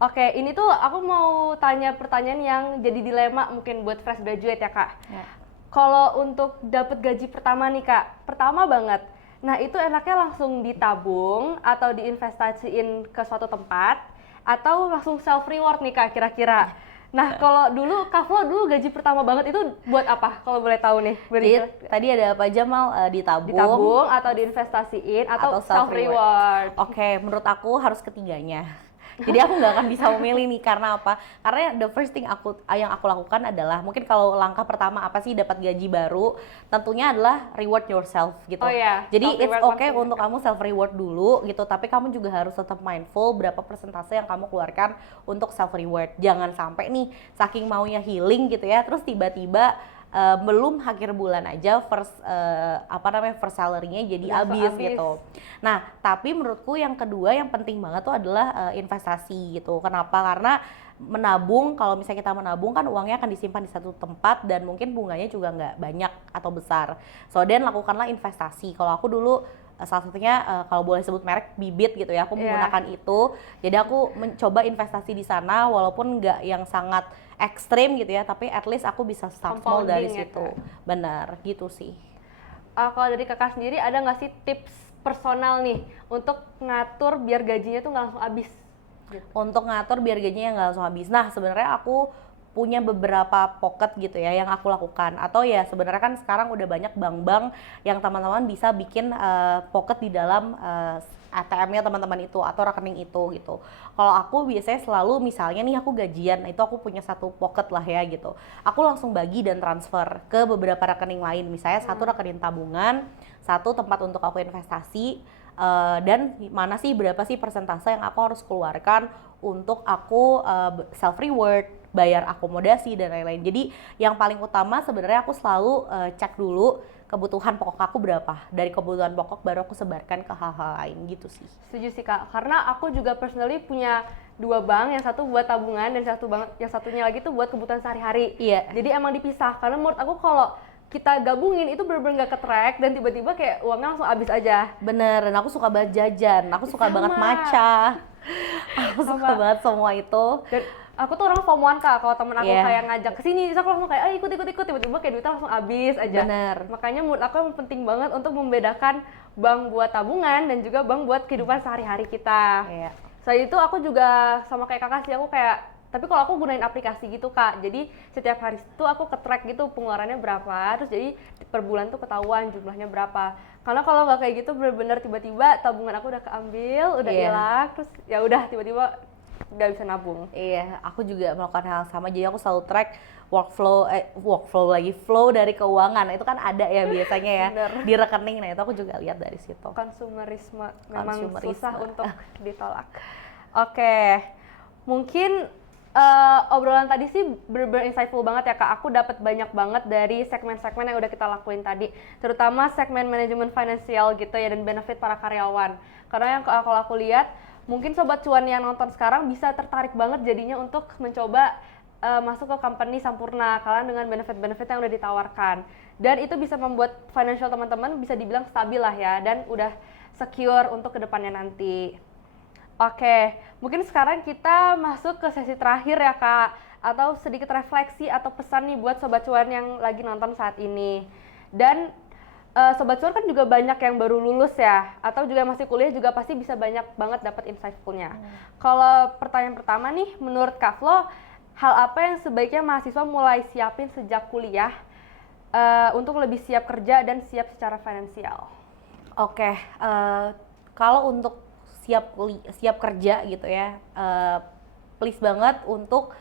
Oke, ini tuh aku mau tanya pertanyaan yang jadi dilema mungkin buat fresh graduate ya Kak. Ya. Kalau untuk dapat gaji pertama nih Kak, pertama banget. Nah itu enaknya langsung ditabung atau diinvestasiin ke suatu tempat atau langsung self reward nih Kak kira-kira. Nah kalau dulu Kak Flo dulu gaji pertama banget itu buat apa kalau boleh tahu nih? Jadi tadi ada apa aja Mal? Ditabung atau diinvestasiin atau self reward. Oke, menurut aku harus ketiganya. Jadi aku nggak akan bisa memilih nih, karena apa? Karena the first thing yang aku lakukan adalah, mungkin kalau langkah pertama apa sih dapat gaji baru, tentunya adalah reward yourself gitu. Oh iya, Jadi it's okay self-reward untuk kamu self reward dulu gitu, tapi kamu juga harus tetap mindful berapa persentase yang kamu keluarkan untuk self reward. Jangan sampai nih saking maunya healing gitu ya, terus tiba-tiba belum akhir bulan aja first salary-nya jadi habis gitu. Nah, tapi menurutku yang kedua yang penting banget tuh adalah investasi gitu. Kenapa? Karena menabung, kalau misalnya kita menabung kan uangnya akan disimpan di satu tempat dan mungkin bunganya juga nggak banyak atau besar. So then lakukanlah investasi. Kalau aku dulu salah satunya kalau boleh sebut merek Bibit gitu ya, aku menggunakan itu. Jadi aku mencoba investasi di sana walaupun nggak yang sangat ekstrim gitu ya, tapi at least aku bisa start small dari situ. Benar, gitu sih. Kalau dari kakak sendiri ada nggak sih tips personal nih untuk ngatur biar gajinya tuh nggak langsung habis? Gitu. Untuk ngatur biar gajinya nggak langsung habis. Nah, sebenarnya aku punya beberapa pocket gitu ya yang aku lakukan, atau ya sebenarnya kan sekarang udah banyak bank-bank yang teman-teman bisa bikin pocket di dalam ATM-nya teman-teman itu atau rekening itu gitu. Kalau aku biasanya selalu misalnya nih aku gajian, itu aku punya satu pocket lah ya gitu. Aku langsung bagi dan transfer ke beberapa rekening lain. Misalnya satu rekening tabungan, satu tempat untuk aku investasi, dan mana sih berapa sih persentase yang aku harus keluarkan untuk aku self reward, bayar akomodasi dan lain-lain. Jadi yang paling utama sebenarnya aku selalu cek dulu kebutuhan pokok aku berapa. Dari kebutuhan pokok baru aku sebarkan ke hal-hal lain gitu sih. Setuju sih Kak, karena aku juga personally punya dua bank, yang satu buat tabungan dan yang satunya lagi tuh buat kebutuhan sehari-hari. Iya. Jadi emang dipisah, karena menurut aku kalau kita gabungin itu bener-bener gak ke-track dan tiba-tiba kayak uangnya langsung habis aja. Bener, dan aku suka banget jajan, aku suka banget matcha, aku suka banget semua itu. Dan aku tuh orang FOMO-an Kak, kalau temen aku kayak ngajak ke sini, terus aku langsung kayak ikut, tiba-tiba kayak duitnya langsung habis aja. Bener. Makanya menurut aku emang penting banget untuk membedakan bank buat tabungan dan juga bank buat kehidupan sehari-hari kita. Iya. Selain itu aku juga sama kayak kakak sih, aku kayak, tapi kalau aku gunain aplikasi gitu Kak, jadi setiap hari itu aku ke-track gitu pengeluarannya berapa, terus jadi per bulan tuh ketahuan jumlahnya berapa. Karena kalau nggak kayak gitu bener-bener tiba-tiba tabungan aku udah keambil, udah hilang, terus ya udah tiba-tiba nggak bisa nabung. Iya, aku juga melakukan hal sama, jadi aku selalu track flow dari keuangan. Itu kan ada ya biasanya ya di rekening. Nah, itu aku juga lihat dari situ. Konsumerisme memang Konsumerisme. susah untuk ditolak. Oke, mungkin Obrolan tadi sih bener-bener insightful banget ya Kak. Aku dapat banyak banget dari segmen-segmen yang udah kita lakuin tadi, terutama segmen manajemen finansial gitu ya dan benefit para karyawan. Karena yang kalau aku lihat, mungkin sobat cuan yang nonton sekarang bisa tertarik banget jadinya untuk mencoba masuk ke company Sampurna kalian dengan benefit-benefit yang udah ditawarkan. Dan itu bisa membuat financial teman-teman bisa dibilang stabil lah ya dan udah secure untuk kedepannya nanti. Oke, mungkin sekarang kita masuk ke sesi terakhir ya Kak, atau sedikit refleksi atau pesan nih buat Sobat Cuan yang lagi nonton saat ini. Dan Sobat Cuan kan juga banyak yang baru lulus ya, atau juga masih kuliah juga pasti bisa banyak banget dapat insightful-nya. Kalau pertanyaan pertama nih, menurut Kak Flo, hal apa yang sebaiknya mahasiswa mulai siapin sejak kuliah untuk lebih siap kerja dan siap secara finansial? Oke, kalau untuk siap kerja gitu ya, please banget untuk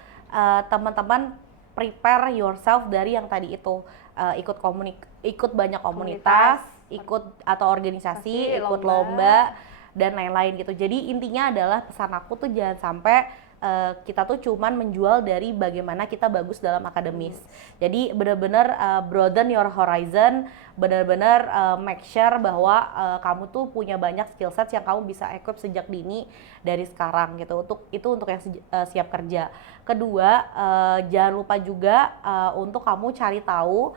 teman-teman prepare yourself dari yang tadi itu, ikut banyak komunitas, ikut atau organisasi, ikut lomba dan lain-lain gitu. Jadi intinya adalah pesan aku tuh jangan sampai kita tuh cuman menjual dari bagaimana kita bagus dalam akademis. Jadi benar-benar broaden your horizon, benar-benar make sure bahwa kamu tuh punya banyak skill sets yang kamu bisa equip sejak dini dari sekarang gitu. Untuk yang siap kerja. Kedua, jangan lupa juga untuk kamu cari tahu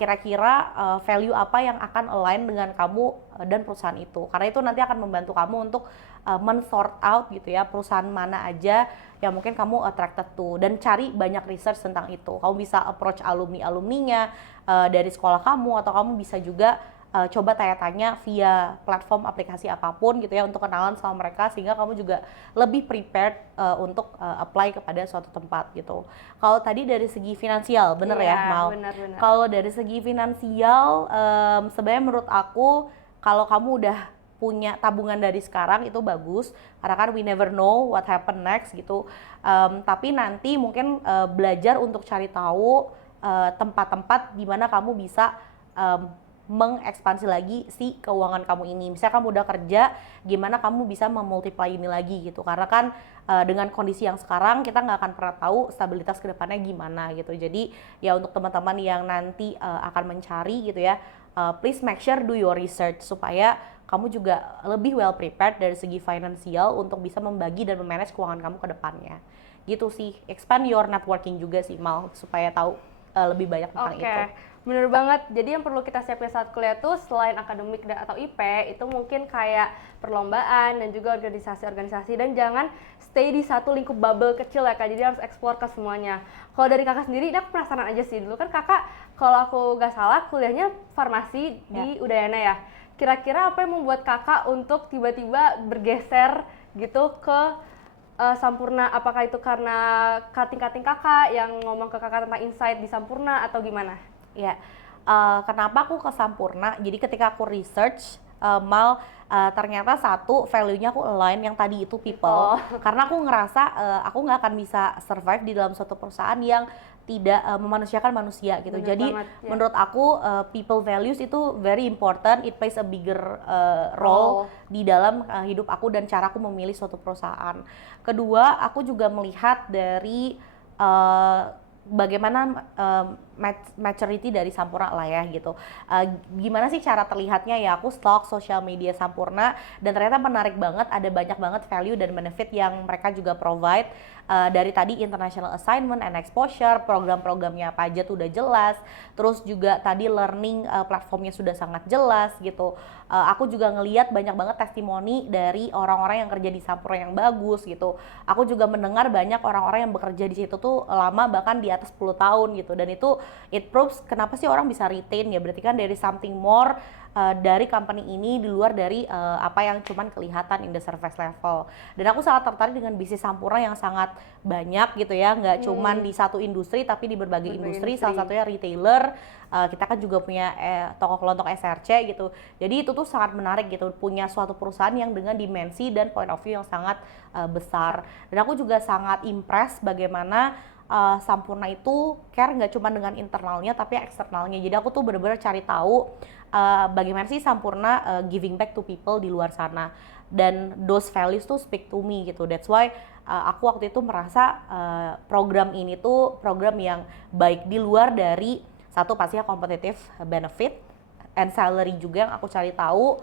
kira-kira value apa yang akan align dengan kamu dan perusahaan itu. Karena itu nanti akan membantu kamu untuk men-sort out gitu ya, perusahaan mana aja yang mungkin kamu attracted to, dan cari banyak research tentang itu. Kamu bisa approach alumni-alumninya dari sekolah kamu, atau kamu bisa juga coba tanya-tanya via platform aplikasi apapun gitu ya untuk kenalan sama mereka, sehingga kamu juga lebih prepared untuk apply kepada suatu tempat gitu. Kalau tadi dari segi finansial, bener ya Mal? Kalau dari segi finansial, sebenarnya menurut aku kalau kamu udah punya tabungan dari sekarang itu bagus, karena kan we never know what happen next gitu. Tapi nanti mungkin belajar untuk cari tahu tempat-tempat di mana kamu bisa mengekspansi lagi si keuangan kamu ini. Misalnya kamu udah kerja, gimana kamu bisa memultiply ini lagi gitu. Karena kan dengan kondisi yang sekarang kita nggak akan pernah tahu stabilitas kedepannya gimana gitu. Jadi ya untuk teman-teman yang nanti akan mencari gitu ya, please make sure do your research supaya kamu juga lebih well prepared dari segi finansial untuk bisa membagi dan memanage keuangan kamu ke depannya. Gitu sih, expand your networking juga sih Mal, supaya tahu lebih banyak tentang itu. Bener banget, jadi yang perlu kita siapin saat kuliah tuh selain akademik atau IP, itu mungkin kayak perlombaan dan juga organisasi-organisasi, dan jangan stay di satu lingkup bubble kecil ya Kak, jadi harus explore ke semuanya. Kalau dari Kakak sendiri, ini aku penasaran aja sih, dulu kan Kakak kalau aku gak salah kuliahnya farmasi di Udayana ya. Kira-kira apa yang membuat Kakak untuk tiba-tiba bergeser gitu ke Sampurna? Apakah itu karena kating-kating Kakak yang ngomong ke Kakak tentang insight di Sampurna atau gimana? Ya, kenapa aku ke Sampurna? Jadi ketika aku research, Mal, ternyata satu value-nya aku align yang tadi itu people. Karena aku ngerasa aku nggak akan bisa survive di dalam suatu perusahaan yang tidak memanusiakan manusia gitu. Bener Jadi banget, ya. menurut aku people values itu very important. It plays a bigger role di dalam hidup aku dan cara aku memilih suatu perusahaan. Kedua, aku juga melihat dari bagaimana maturity dari Sampurna lah ya gitu. Gimana sih cara terlihatnya ya, aku stalk sosial media Sampurna dan ternyata menarik banget, ada banyak banget value dan benefit yang mereka juga provide. Dari tadi international assignment and exposure, program-programnya apa aja tuh udah jelas, terus juga tadi learning platformnya sudah sangat jelas gitu. Aku juga ngelihat banyak banget testimoni dari orang-orang yang kerja di Sampurna yang bagus gitu. Aku juga mendengar banyak orang-orang yang bekerja di situ tuh lama, bahkan di atas 10 tahun gitu, dan itu it proves kenapa sih orang bisa retain ya, berarti kan dari something more dari company ini di luar dari apa yang cuman kelihatan in the surface level. Dan aku sangat tertarik dengan bisnis Sampurna yang sangat banyak gitu ya, nggak cuman di satu industri tapi di berbagai industri, salah satunya retailer. Kita kan juga punya toko kelontong SRC gitu. Jadi itu tuh sangat menarik gitu, punya suatu perusahaan yang dengan dimensi dan point of view yang sangat besar. Dan aku juga sangat impress bagaimana Sampurna itu care nggak cuma dengan internalnya tapi eksternalnya. Jadi aku tuh benar-benar cari tahu bagaimana sih Sampurna giving back to people di luar sana. dan those values tuh speak to me gitu. That's why aku waktu itu merasa program ini tuh program yang baik di luar dari satu pastinya competitive benefit and salary juga yang aku cari tahu,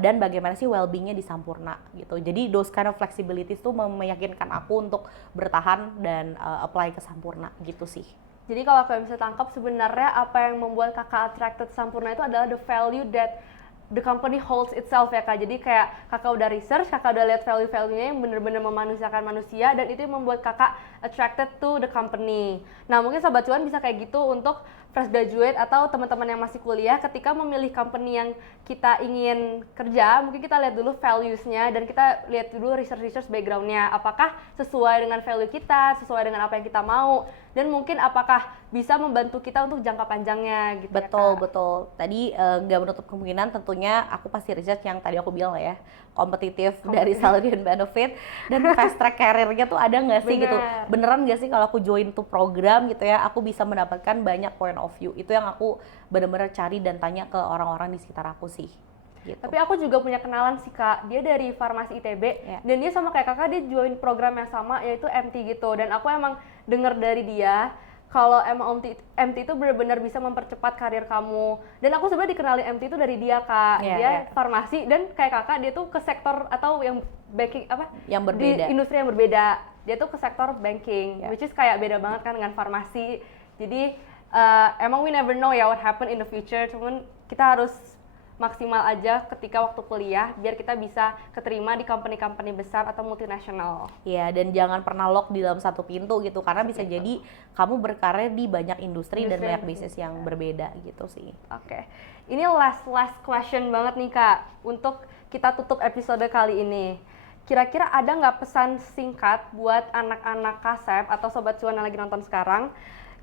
dan bagaimana sih well-being-nya di Sampurna gitu. Jadi those kind of flexibilities tuh meyakinkan aku untuk bertahan dan apply ke Sampurna gitu sih. Jadi kalau kalian bisa tangkap sebenarnya apa yang membuat kakak attracted Sampurna itu adalah the value that the company holds itself ya kak. Jadi kayak kakak udah research, kakak udah lihat value-value-nya yang bener-bener memanusiakan manusia, dan itu yang membuat kakak attracted to the company. Nah mungkin Sobat Cuan bisa kayak gitu untuk fresh graduate atau teman-teman yang masih kuliah, ketika memilih company yang kita ingin kerja, mungkin kita lihat dulu values-nya dan kita lihat dulu research background-nya, apakah sesuai dengan value kita, sesuai dengan apa yang kita mau, dan mungkin apakah bisa membantu kita untuk jangka panjangnya gitu. Betul, ya, Kak? betul. Tadi nggak menutup kemungkinan tentunya aku pasti research yang tadi aku bilang lah ya, kompetitif dari salary and benefit, dan fast track karirnya tuh ada nggak sih gitu. Beneran nggak sih kalau aku join tuh program gitu ya, aku bisa mendapatkan banyak point of view. Itu yang aku bener-bener cari dan tanya ke orang-orang di sekitar aku sih. Gitu. Tapi aku juga punya kenalan sih kak, dia dari Farmasi ITB, dan dia sama kayak kakak, dia join program yang sama yaitu MT gitu, dan aku emang denger dari dia kalau emang MT itu benar-benar bisa mempercepat karir kamu. Dan aku sebenarnya dikenalin MT itu dari dia kak, dia farmasi, dan kayak kakak dia tuh ke sektor atau yang banking apa? Yang berbeda. Di industri yang berbeda. Dia tuh ke sektor banking, which is kayak beda banget kan dengan farmasi. Jadi emang we never know ya what happen in the future. Cuman kita harus maksimal aja ketika waktu kuliah biar kita bisa keterima di company-company besar atau multinasional. Iya, dan jangan pernah lock di dalam satu pintu gitu, karena bisa jadi kamu berkarir di banyak industri dan banyak bisnis yang berbeda gitu sih. Oke. Ini last question banget nih kak, untuk kita tutup episode kali ini. Kira-kira ada nggak pesan singkat buat anak-anak Kasep atau Sobat Cuan yang lagi nonton sekarang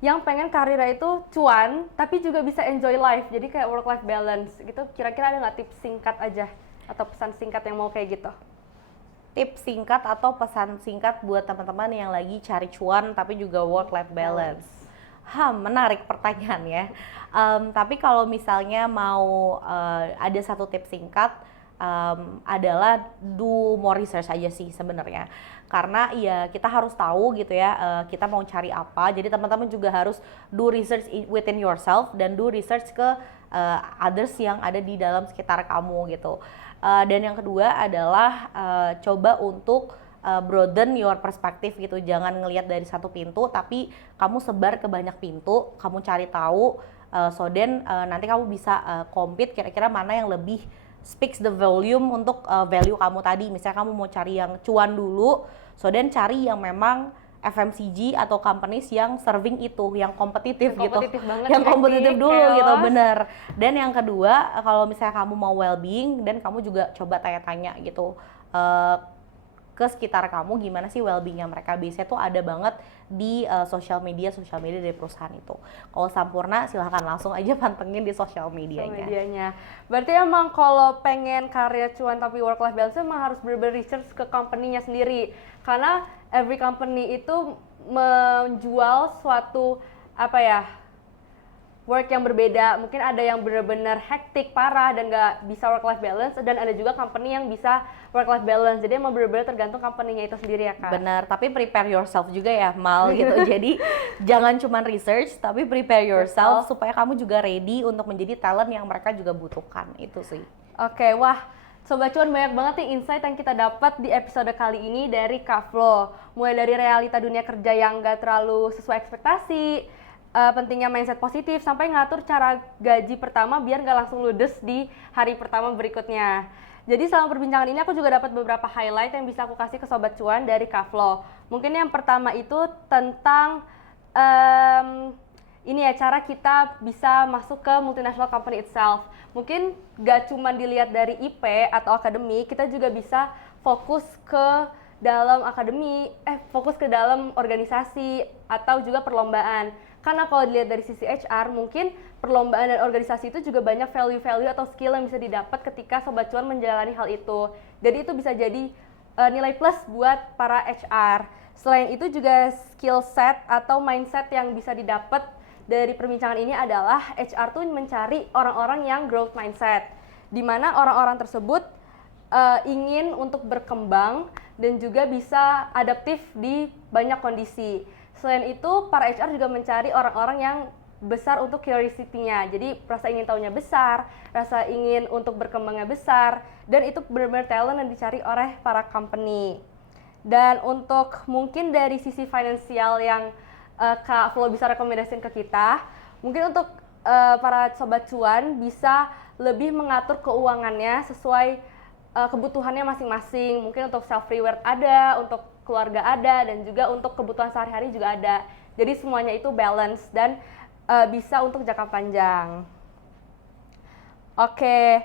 yang pengen karirnya itu cuan tapi juga bisa enjoy life, jadi kayak work life balance gitu? Kira-kira ada nggak tips singkat aja atau pesan singkat yang mau kayak gitu? Tips singkat atau pesan singkat buat teman-teman yang lagi cari cuan tapi juga work life balance. Menarik pertanyaannya. Tapi kalau misalnya mau ada satu tips singkat, adalah do more research aja sih sebenarnya, karena ya kita harus tahu gitu ya, kita mau cari apa. Jadi teman-teman juga harus do research within yourself dan do research ke others yang ada di dalam sekitar kamu gitu. Dan yang kedua adalah coba untuk broaden your perspective gitu, jangan ngelihat dari satu pintu tapi kamu sebar ke banyak pintu, kamu cari tahu, so then nanti kamu bisa compete kira-kira mana yang lebih speaks the volume untuk value kamu tadi. Misalnya kamu mau cari yang cuan dulu, so then cari yang memang FMCG atau companies yang serving itu, yang kompetitif gitu, yang kompetitif dulu gitu, bener. Dan yang kedua, kalau misalnya kamu mau well-being, dan kamu juga coba tanya-tanya gitu ke sekitar kamu gimana sih well-being-nya mereka. Biasanya tuh ada banget di sosial media dari perusahaan itu. Kalau Sampurna silahkan langsung aja pantengin di sosial medianya. Berarti emang kalau pengen karya cuan tapi work life balance emang harus bener-bener research ke company-nya sendiri, karena every company itu menjual suatu work yang berbeda. Mungkin ada yang benar-benar hektik parah dan nggak bisa work life balance, dan ada juga company yang bisa work life balance. Jadi emang benar-benar tergantung company-nya itu sendiri ya kak. Benar, tapi prepare yourself juga ya Mal gitu. Jadi jangan cuma research tapi prepare yourself supaya kamu juga ready untuk menjadi talent yang mereka juga butuhkan. Itu sih. Oke, wah Sobat Cuan, banyak banget nih insight yang kita dapat di episode kali ini dari Kak Flo. Mulai dari realita dunia kerja yang nggak terlalu sesuai ekspektasi, pentingnya mindset positif, sampai ngatur cara gaji pertama biar nggak langsung ludes di hari pertama berikutnya. Jadi selama perbincangan ini aku juga dapat beberapa highlight yang bisa aku kasih ke Sobat Cuan dari Kak Flo. Mungkin yang pertama itu tentang cara kita bisa masuk ke multinational company itself. Mungkin gak cuma dilihat dari IP atau akademi, kita juga bisa fokus ke dalam fokus ke dalam organisasi atau juga perlombaan. Karena kalau dilihat dari sisi HR, mungkin perlombaan dan organisasi itu juga banyak value-value atau skill yang bisa didapat ketika Sobat Cuan menjalani hal itu. Jadi itu bisa jadi nilai plus buat para HR. Selain itu juga skill set atau mindset yang bisa didapat dari perbincangan ini adalah HR tuh mencari orang-orang yang growth mindset, di mana orang-orang tersebut ingin untuk berkembang dan juga bisa adaptif di banyak kondisi. Selain itu, para HR juga mencari orang-orang yang besar untuk curiosity-nya. Jadi rasa ingin tahunya besar, rasa ingin untuk berkembangnya besar, dan itu benar-benar talent yang dicari oleh para company. Dan untuk mungkin dari sisi finansial yang Kak Flo bisa rekomendasiin ke kita, mungkin untuk para sobat cuan bisa lebih mengatur keuangannya sesuai kebutuhannya masing-masing. Mungkin untuk self reward ada, untuk keluarga ada, dan juga untuk kebutuhan sehari-hari juga ada. Jadi semuanya itu balance dan bisa untuk jangka panjang. Oke,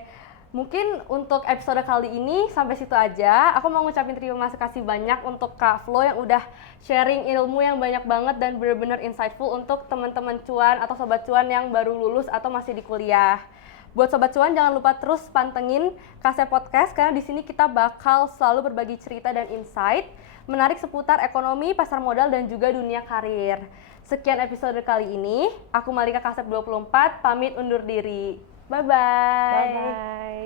mungkin untuk episode kali ini sampai situ aja. Aku mau ngucapin terima kasih banyak untuk Kak Flo yang udah sharing ilmu yang banyak banget dan benar-benar insightful untuk teman-teman cuan atau sobat cuan yang baru lulus atau masih di kuliah. Buat sobat cuan jangan lupa terus pantengin Kasep Podcast karena di sini kita bakal selalu berbagi cerita dan insight menarik seputar ekonomi, pasar modal dan juga dunia karir. Sekian episode kali ini. Aku Malika Kasep 24 pamit undur diri. Bye-bye. Bye-bye.